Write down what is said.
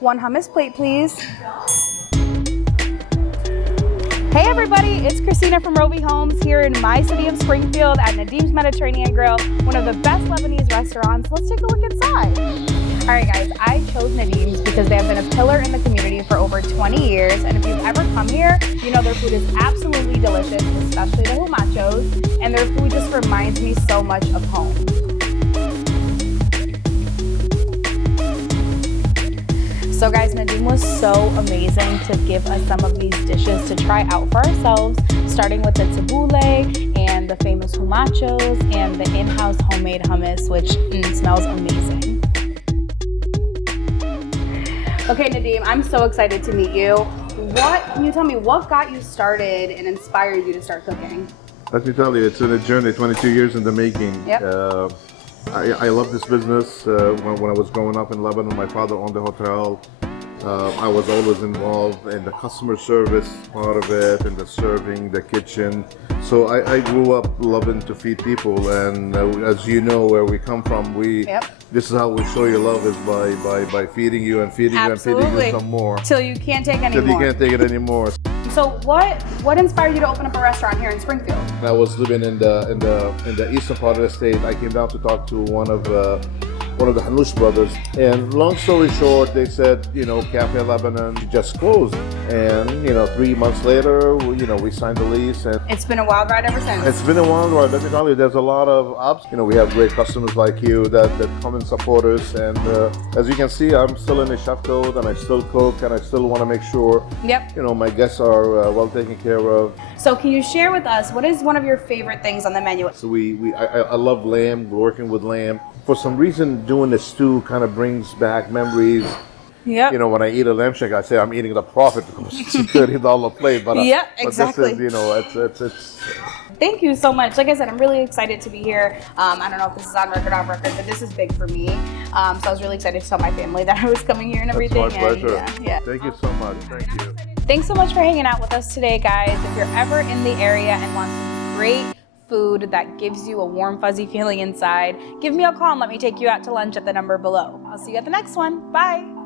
1 hummus plate, please. Hey everybody, it's Kristina from ROVI Homes here in my city of Springfield at Nadim's Mediterranean Grill, one of the best Lebanese restaurants. Let's take a look inside. All right guys, I chose Nadim's because they have been a pillar in the community for over 20 years. And if you've ever come here, you know their food is absolutely delicious, especially the humachos. And their food just reminds me so much of home. So guys, Nadim was so amazing to give us some of these dishes to try out for ourselves, starting with the tabbouleh and the famous humachos and the in-house homemade hummus, which smells amazing. Okay, Nadim, I'm so excited to meet you. Can you tell me what got you started and inspired you to start cooking? Let me tell you, it's been a journey, 22 years in the making. Yep. I love this business. When I was growing up in Lebanon, my father owned a hotel. I was always involved in the customer service part of it, and the serving, the kitchen. So I grew up loving to feed people, and as you know, where we come from, this is how we show you love, is by feeding you and feeding Absolutely. you and feeding you some more. Till you can't take anymore. Till you can't take it anymore. So what inspired you to open up a restaurant here in Springfield? I was living in the eastern part of the state. I came down to talk to one of the Hanoush brothers, and long story short, they said, Cafe Lebanon just closed, and 3 months later, we signed the lease, and It's been a wild ride ever since. it's been a while. Right? Let me tell you, there's a lot of ups. We have great customers like you that come and support us, and as you can see, I'm still in a chef code, and I still cook, and I still want to make sure, my guests are well taken care of. So can you share with us, what is one of your favorite things on the menu? So I love lamb, working with lamb. For some reason, doing the stew kind of brings back memories. Yeah. When I eat a lamb shank, I say I'm eating the profit because it's a $30 plate. But exactly. But this is, it's. Thank you so much. Like I said, I'm really excited to be here. I don't know if this is on record or off record, but this is big for me. So I was really excited to tell my family that I was coming here and everything. That's my pleasure. Yeah. Thank you so much. Thank you. Thanks so much for hanging out with us today, guys. If you're ever in the area and want some great food that gives you a warm, fuzzy feeling inside, give me a call and let me take you out to lunch at the number below. I'll see you at the next one. Bye.